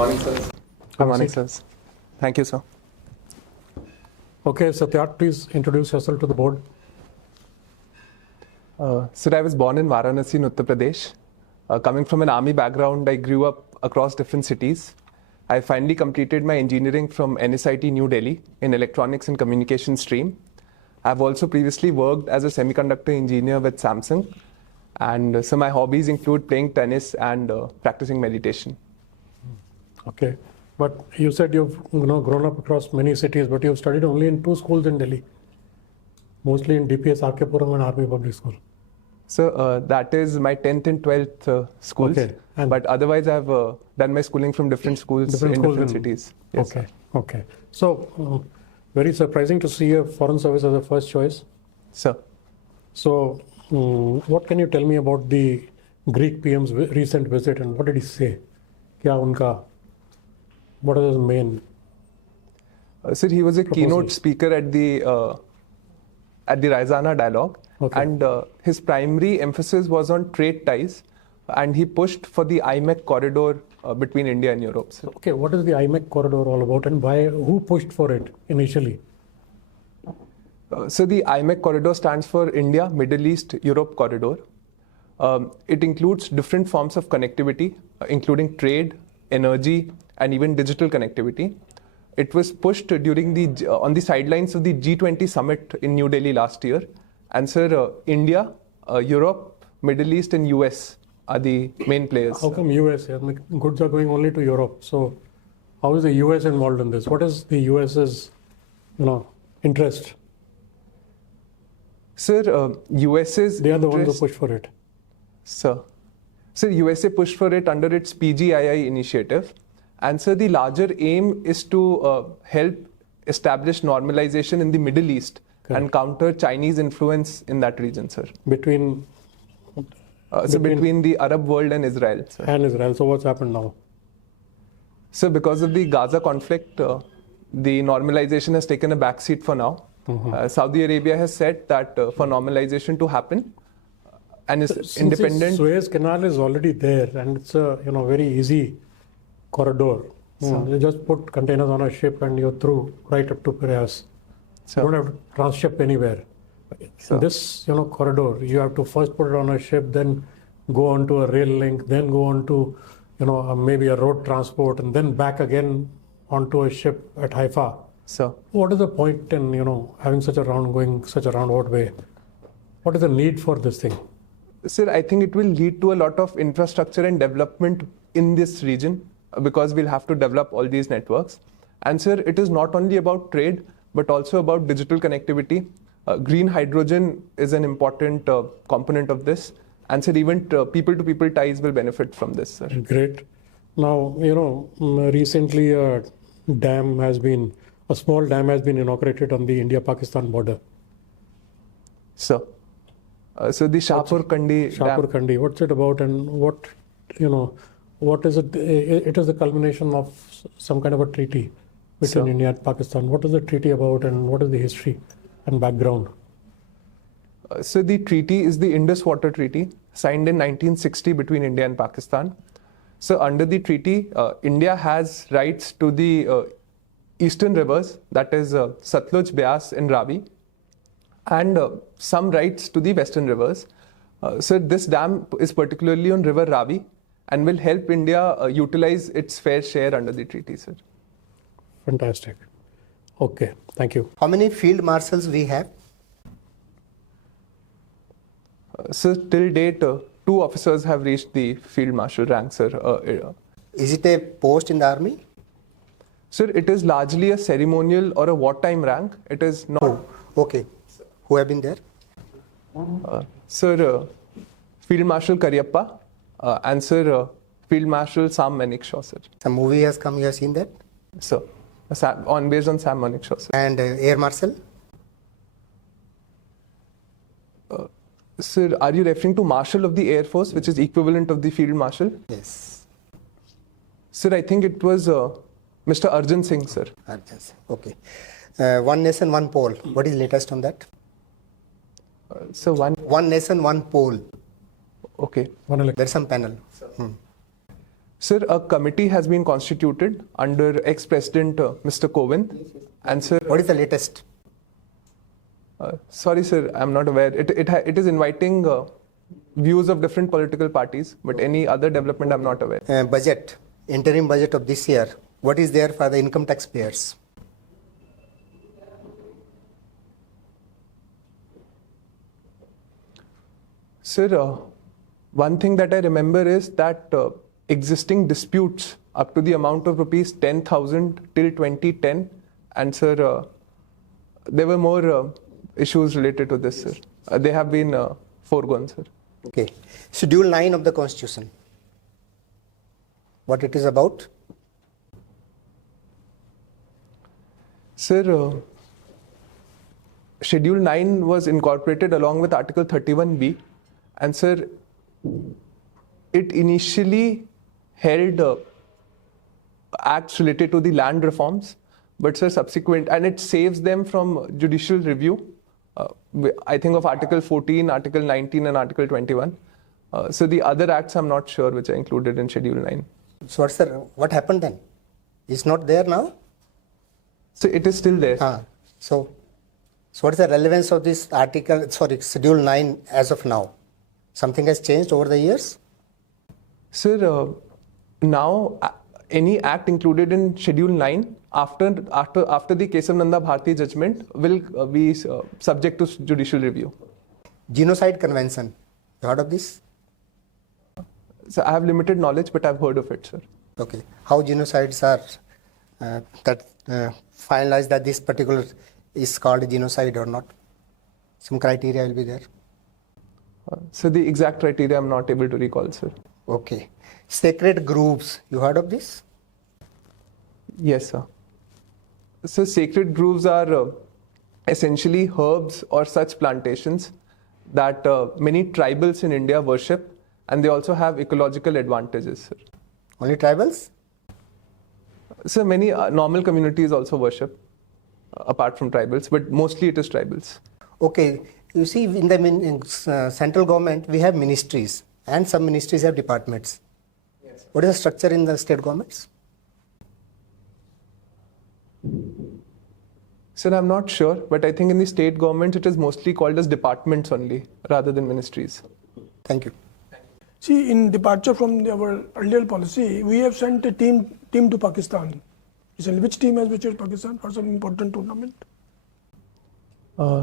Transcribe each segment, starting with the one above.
Morning, sir. Good morning, sir. Thank you, sir. Okay, Satyarth, please introduce yourself to the board. Sir, I was born in Varanasi, in Uttar Pradesh. Coming from an army background, I grew up across different cities. I finally completed my engineering from NSIT New Delhi in electronics and communication stream. I've also previously worked as a semiconductor engineer with Samsung. And so my hobbies include playing tennis and practicing meditation. Okay, but you said you've grown up across many cities, but you've studied only in 2 schools in Delhi, mostly in DPS Arkepuram and Army Public School. So that is my 10th and 12th schools. Okay. But otherwise, I've done my schooling from different schools in different cities. Yes, okay, okay. So very surprising to see a foreign service as a first choice. Sir. So what can you tell me about the Greek PM's recent visit and what did he say? What is his main? Sir, he was a proposal? keynote speaker at the Raizana dialogue. Okay. And his primary emphasis was on trade ties. And he pushed for the IMEC corridor between India and Europe. Sir. Okay, what is the IMEC corridor all about and who pushed for it initially? So the IMEC corridor stands for India, Middle East, Europe corridor. It includes different forms of connectivity, including trade, energy, and even digital connectivity. It was pushed during on the sidelines of the G20 summit in New Delhi last year. And sir, India, Europe, Middle East, and US are the main players. How come US? Goods are going only to Europe. So how is the US involved in this? What is the US's interest? Sir, US's They are the ones who push for it. Sir, USA pushed for it under its PGII initiative. And sir, the larger aim is to help establish normalization in the Middle East. Correct. And counter Chinese influence in that region, sir. Between the Arab world and Israel. Sir. And Israel. So what's happened now? So because of the Gaza conflict, the normalization has taken a backseat for now. Mm-hmm. Saudi Arabia has said that for normalization to happen, and is independent. Suez Canal is already there, and it's a very easy corridor. You just put containers on a ship and you're through right up to Piraeus. You don't have to transship anywhere. So this corridor, you have to first put it on a ship, then go onto a rail link, then go on to maybe a road transport, and then back again onto a ship at Haifa. So what is the point in having such a roundabout way? What is the need for this thing? Sir, I think it will lead to a lot of infrastructure and development in this region because we'll have to develop all these networks. And sir, it is not only about trade, but also about digital connectivity. Green hydrogen is an important component of this. And sir, even people-to-people ties will benefit from this, sir. Great. Now, recently a small dam has been inaugurated on the India-Pakistan border. So the Shahpur Kandi Shahpur Kandi, what's it about and what is it? It is the culmination of some kind of a treaty between India and Pakistan. What is the treaty about and what is the history and background? So the treaty is the Indus Water Treaty, signed in 1960 between India and Pakistan. So under the treaty, India has rights to the eastern rivers, that is Satluj, Beas, and Ravi, and some rights to the western rivers. So this dam is particularly on River Ravi and will help India utilize its fair share under the treaty, sir. Fantastic. Okay, thank you. How many field marshals we have? So till date, 2 officers have reached the field marshal rank, sir. Is it a post in the army? Sir, it is largely a ceremonial or a wartime rank. It is not. Oh, okay. Who have been there? Sir, Field Marshal Karyappa and Sir, Field Marshal Sam Manekshaw, sir. Some movie has come, you have seen that? Sir, based on Sam Manekshaw, sir. And Air Marshal? Sir, are you referring to Marshal of the Air Force, which is equivalent of the Field Marshal? Yes. Sir, I think it was Mr. Arjun Singh, sir. Arjun Singh, okay. One nation, one poll. What is latest on that? So one nation, one poll. Okay. One election. There's some panel. Sir, a committee has been constituted under ex-President Mr. Kovind. And sir, What is the latest? sorry sir, I'm not aware. It is inviting views of different political parties, but any other development I'm not aware. Budget, interim budget of this year. What is there for the income taxpayers? Sir, one thing that I remember is that existing disputes up to the amount of rupees 10,000 till 2010, and sir, there were more issues related to this, sir. They have been foregone, sir. Okay. Schedule 9 of the Constitution. What it is about? Sir, Schedule 9 was incorporated along with Article 31B, and sir, it initially held acts related to the land reforms, but sir, subsequent, and it saves them from judicial review. I think of Article 14, Article 19, and Article 21. So the other acts I'm not sure which are included in Schedule 9. So what happened then? It's not there now? So it is still there. So what is the relevance of this Schedule 9 as of now? Something has changed over the years? Sir, now any act included in Schedule 9 after the Kesavananda Bharti judgment will be subject to judicial review. Genocide Convention. You heard of this? So I have limited knowledge, but I've heard of it, sir. Okay. How genocides are finalized that this particular is called a genocide or not? Some criteria will be there. So the exact criteria I'm not able to recall, sir. Okay. Sacred groves. You heard of this? Yes, sir. So sacred groves are essentially herbs or such plantations that many tribals in India worship, and they also have ecological advantages, sir. Only tribals? So many normal communities also worship, apart from tribals, but mostly it is tribals. Okay. You see, in the central government, we have ministries, and some ministries have departments. Yes. What is the structure in the state governments? Sir, I'm not sure, but I think in the state government it is mostly called as departments only, rather than ministries. Thank you. See, in departure from our earlier policy, we have sent a team to Pakistan. Which team has visited Pakistan for some important tournament?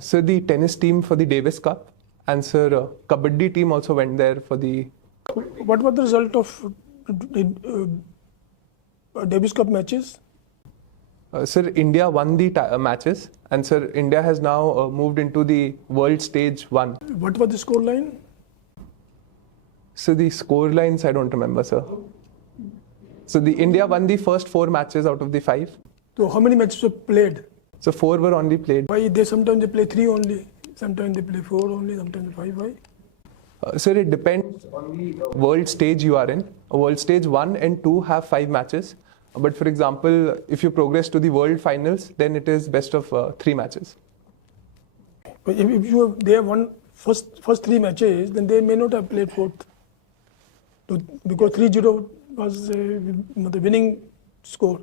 So the tennis team for the Davis Cup, and sir, Kabaddi team also went there for the... What was the result of Davis Cup matches? Sir, India won the matches, and sir, India has now moved into the world stage 1. What was the score line? So the score lines, I don't remember, sir. So the India won the first 4 matches out of the 5. So how many matches were played? So 4 were only played. Why sometimes they play 3 only, sometimes they play 4 only, sometimes 5. Why? Sir, it depends on the world stage you are in. World stage 1 and 2 have 5 matches. But for example, if you progress to the world finals, then it is best of 3 matches. But if they have won first 3 matches, then they may not have played 4th. Because 3-0 was the winning score.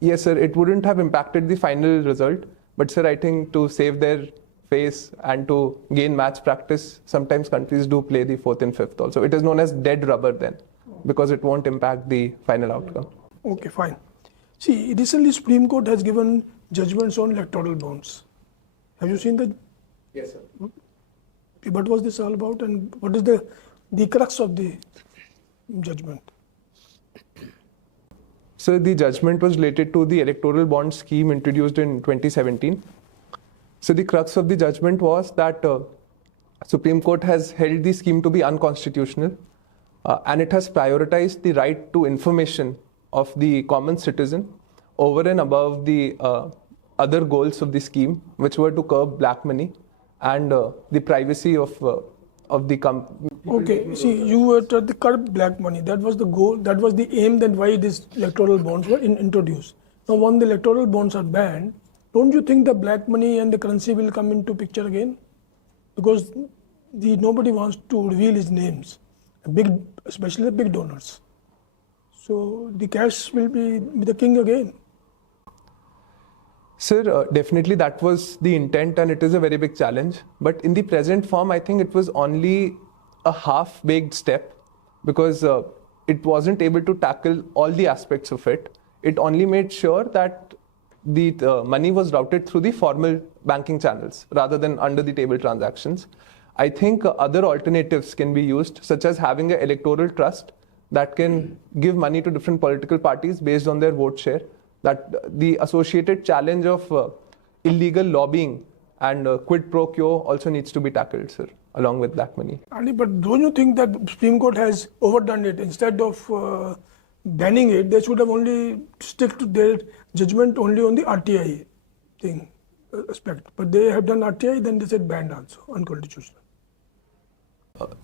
Yes, sir, it wouldn't have impacted the final result. But sir, I think to save their face and to gain match practice, sometimes countries do play the 4th and 5th also. It is known as dead rubber then, because it won't impact the final outcome. Okay, fine. See, recently Supreme Court has given judgments on electoral bonds. Have you seen that? Yes, sir. What was this all about, and what is the crux of the judgment? So the judgment was related to the electoral bond scheme introduced in 2017. So the crux of the judgment was that Supreme Court has held the scheme to be unconstitutional, and it has prioritized the right to information of the common citizen over and above the other goals of the scheme, which were to curb black money and the privacy of the company. Okay, see, you were to the curb black money. That was the goal, that was the aim, that why these electoral bonds were introduced. Now, when the electoral bonds are banned, don't you think the black money and the currency will come into picture again? Because nobody wants to reveal his names, especially the big donors. So the cash will be the king again. Sir, definitely that was the intent and it is a very big challenge. But in the present form, I think it was only a half-baked step because it wasn't able to tackle all the aspects of it. It only made sure that the money was routed through the formal banking channels rather than under-the-table transactions. I think other alternatives can be used, such as having an electoral trust that can give money to different political parties based on their vote share. That the associated challenge of illegal lobbying and quid pro quo also needs to be tackled, sir, along with that money. Ali, but don't you think that Supreme Court has overdone it? Instead of banning it, they should have only stick to their judgment only on the RTI thing aspect. But they have done RTI, then they said banned also, unconstitutional.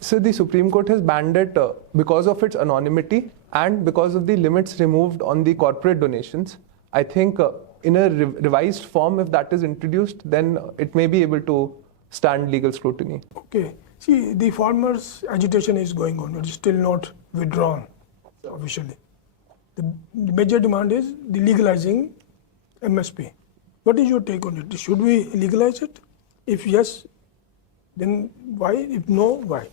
So the Supreme Court has banned it because of its anonymity and because of the limits removed on the corporate donations. I think in a revised form, if that is introduced, then it may be able to stand legal scrutiny. Okay. See, the farmers' agitation is going on. It is still not withdrawn officially. The major demand is the legalizing MSP. What is your take on it? Should we legalize it? If yes, then why? If no, why?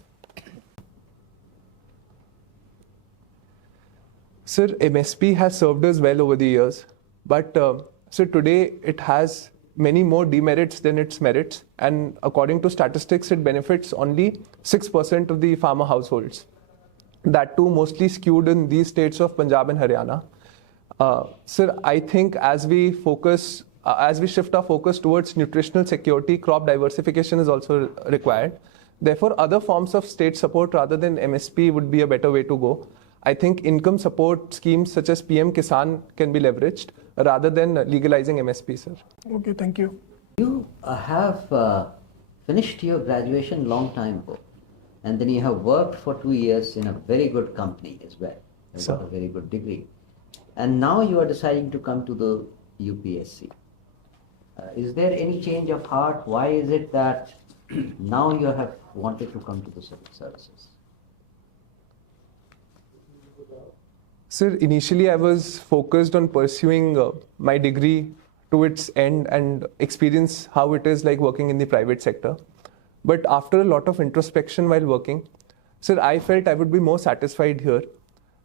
Sir, MSP has served us well over the years, but so today it has many more demerits than its merits, and according to statistics, it benefits only 6% of the farmer households. That too mostly skewed in these states of Punjab and Haryana. Sir, I think as we shift our focus towards nutritional security, crop diversification is also required. Therefore, other forms of state support rather than MSP would be a better way to go. I think income support schemes such as PM Kisan can be leveraged rather than legalizing MSP, sir. Okay, thank you. You have finished your graduation long time ago, and then you have worked for 2 years in a very good company as well. You got a very good degree. And now you are deciding to come to the UPSC. Is there any change of heart? Why is it that now you have wanted to come to the civil services? Sir, initially I was focused on pursuing my degree to its end and experience how it is like working in the private sector. But after a lot of introspection while working, sir, I felt I would be more satisfied here.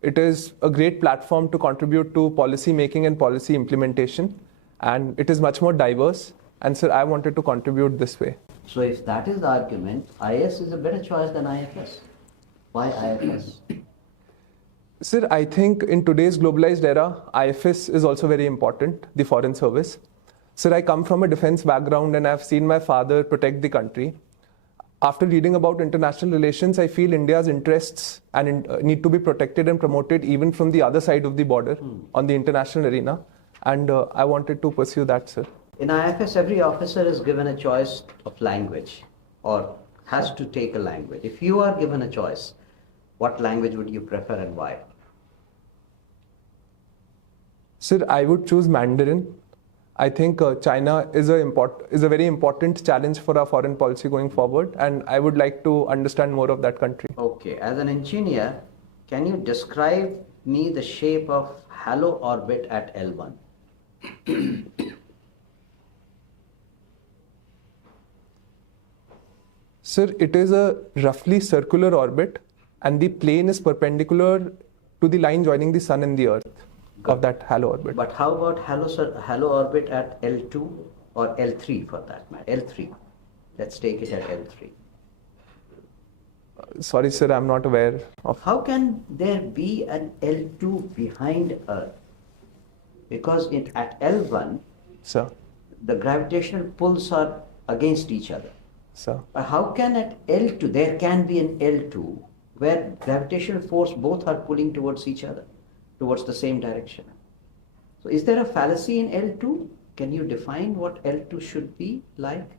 It is a great platform to contribute to policy making and policy implementation, and it is much more diverse. And sir, I wanted to contribute this way. So if that is the argument, IAS is a better choice than IFS. Why IFS? Sir, I think in today's globalized era, IFS is also very important, the foreign service. Sir, I come from a defense background and I've seen my father protect the country. After reading about international relations, I feel India's interests need to be protected and promoted even from the other side of the border on the international arena. And I wanted to pursue that, sir. In IFS, every officer is given a choice of language or has to take a language. If you are given a choice, what language would you prefer and why? Sir, I would choose Mandarin. I think China is a very important challenge for our foreign policy going forward, and I would like to understand more of that country. Okay, as an engineer, can you describe me the shape of halo orbit at L1? Sir, it is a roughly circular orbit, and the plane is perpendicular to the line joining the sun and the earth of that halo orbit. But how about halo orbit at L2 or L3 for that matter? L3. Let's take it at L3. Sorry, sir, I'm not aware of. How can there be an L2 behind Earth? Because at L1, Sir, the gravitational pulls are against each other. sir. How can at L2, there can be an L2 where gravitational force both are pulling towards each other, towards the same direction. So is there a fallacy in L2? Can you define what L2 should be like?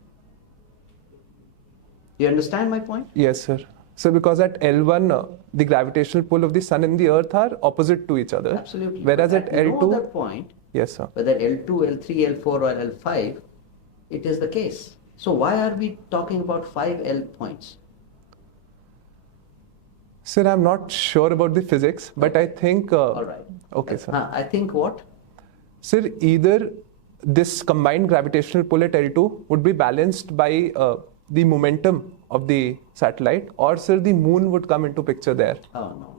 You understand my point? Yes, sir. So because at L1, the gravitational pull of the sun and the earth are opposite to each other. Absolutely. Whereas But at no L2, other point, yes, sir. whether L2, L3, L4 or L5, it is the case. So why are we talking about 5 L points? Sir, I'm not sure about the physics, but I think. All right. Okay, sir. I think what? Sir, either this combined gravitational pull at L2 would be balanced by the momentum of the satellite, or sir, the moon would come into picture there. Oh, no.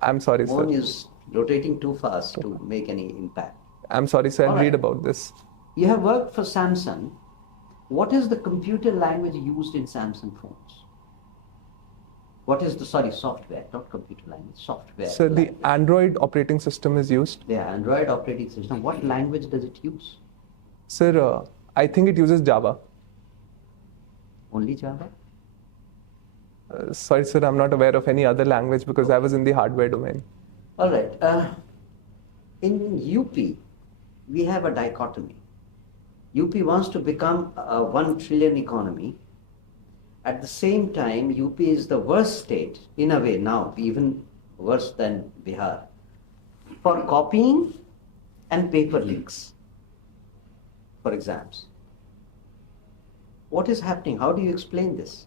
I'm sorry, Moon sir. is rotating too fast to make any impact. I'm sorry, sir. I'll All right. read about this. You have worked for Samsung. What is the computer language used in Samsung phones? What is the, software, not computer language, software. Sir, the language. Android operating system is used. The Android operating system, what language does it use? Sir, I think it uses Java. Only Java? Sorry, sir, I'm not aware of any other language because I was in the hardware domain. All right. In UP, we have a dichotomy. UP wants to become a 1 trillion economy. At the same time, UP is the worst state, in a way now, even worse than Bihar, for copying and paper links for exams. What is happening? How do you explain this?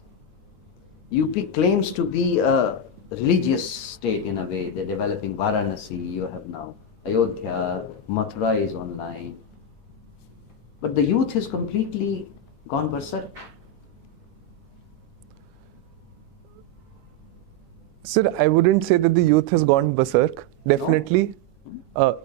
UP claims to be a religious state in a way. They're developing Varanasi, you have now Ayodhya, Mathura is online. But the youth is completely gone berserk. Sir, I wouldn't say that the youth has gone berserk. Definitely,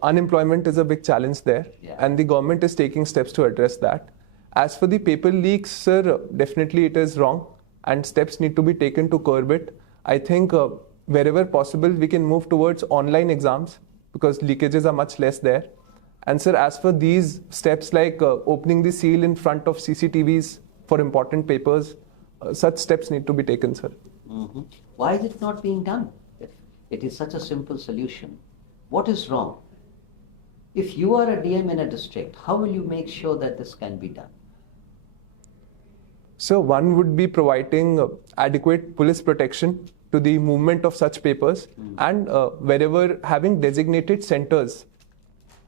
unemployment is a big challenge there, Yeah. and the government is taking steps to address that. As for the paper leaks, sir, definitely it is wrong, and steps need to be taken to curb it. I think wherever possible, we can move towards online exams because leakages are much less there. And sir, as for these steps like opening the seal in front of CCTVs for important papers, such steps need to be taken, sir. Mm-hmm. Why is it not being done? If it is such a simple solution, what is wrong? If you are a DM in a district, how will you make sure that this can be done? So one would be providing adequate police protection to the movement of such papers and wherever having designated centers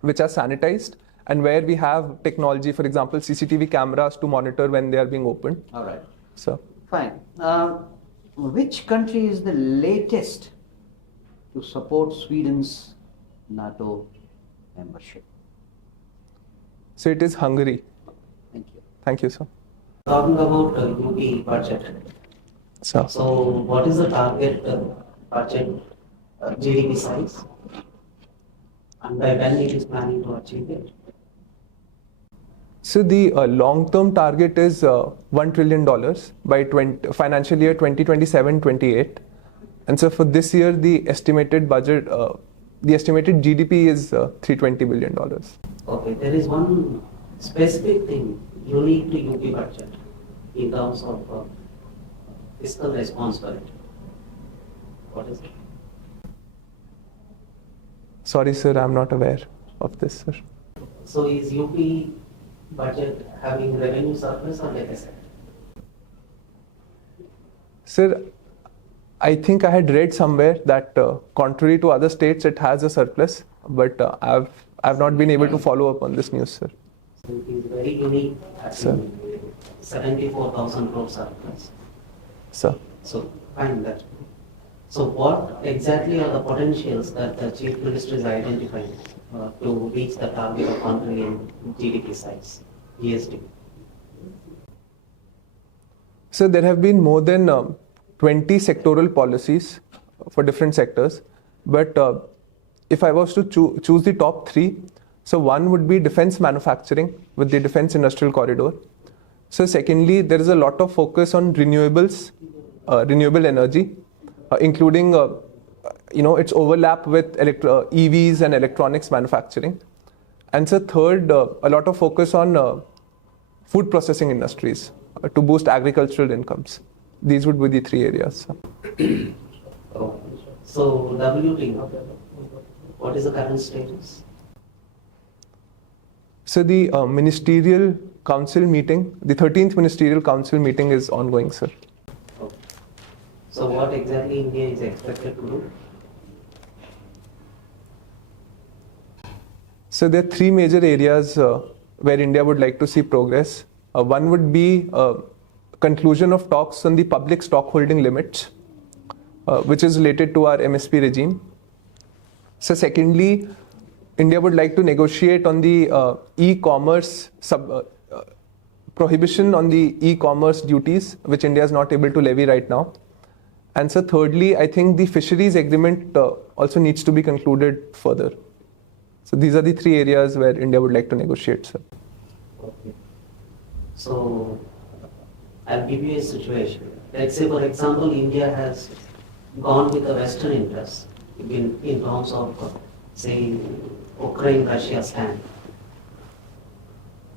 which are sanitized and where we have technology, for example, CCTV cameras to monitor when they are being opened. All right. So, Fine. Which country is the latest to support Sweden's NATO membership? so it is Hungary. Thank you. Thank you, sir. Talking about UP budget. So, So, what is the target budget GDP size, and by when it is planning to achieve it? so the long-term target is $1 trillion by financial year 2027-28. And so for this year, the estimated budget, the estimated GDP is $320 billion. Okay, there is one specific thing unique to UP budget in terms of fiscal responsibility. What is it? Sorry, sir, I'm not aware of this, sir. So, is UP budget having revenue surplus or deficit? Sir, I think I had read somewhere that contrary to other states, it has a surplus, but I've not been able to follow up on this news, sir. So, it is very unique, Sir. 74,000 crore surplus. Sir. So, fine that. So, what exactly are the potentials that the Chief Minister is identifying to reach the target of 1 trillion GDP size, GST? So there have been more than 20 sectoral policies for different sectors, but if I was to choose the top three, so one would be defense manufacturing with the defense industrial corridor. So secondly, there is a lot of focus on renewables, renewable energy, including its overlap with EVs and electronics manufacturing. And so third, a lot of focus on food processing industries to boost agricultural incomes. These would be the three areas. Oh. So, WT, what is the current status? So the ministerial council meeting, the 13th ministerial council meeting is ongoing, sir. Okay. So, what exactly India is expected to do? So there are three major areas where India would like to see progress. One would be conclusion of talks on the public stockholding limits. which is related to our MSP regime. So secondly, India would like to negotiate on the e-commerce prohibition on the e-commerce duties, which India is not able to levy right now. And so thirdly, I think the fisheries agreement also needs to be concluded further. So these are the three areas where India would like to negotiate, sir. Okay. So I'll give you a situation. Let's say, for example, India has gone with the Western interests in terms of, say, Ukraine-Russia stand.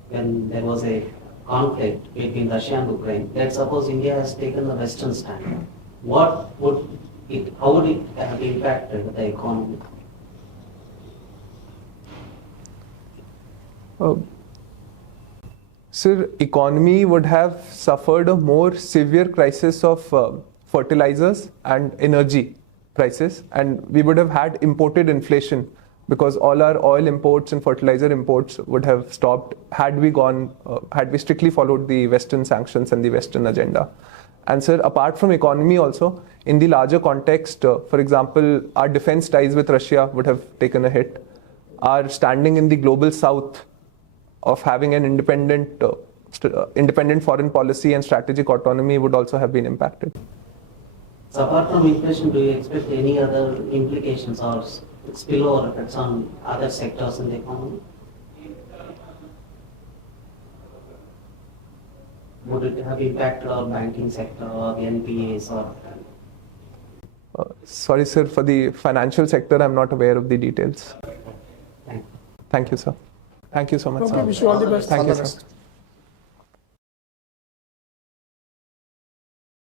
When there was a conflict between Russia and Ukraine, let's suppose India has taken the Western stand. How would it have impacted the economy? Sir, economy would have suffered a more severe crisis of fertilizers and energy prices, and we would have had imported inflation because all our oil imports and fertilizer imports would have stopped had we strictly followed the Western sanctions and the Western agenda. And sir, apart from economy also, in the larger context, for example, our defense ties with Russia would have taken a hit. Our standing in the global south of having an independent foreign policy and strategic autonomy would also have been impacted. So apart from inflation, do you expect any other implications or spillover effects on other sectors in the economy? Would it have impacted our banking sector or the NPAs or? Sorry, sir, for the financial sector, I'm not aware of the details. Thank you. Thank you, sir. Thank you so much, Okay, sir. wish you all the best. Thank All you, the sir. best.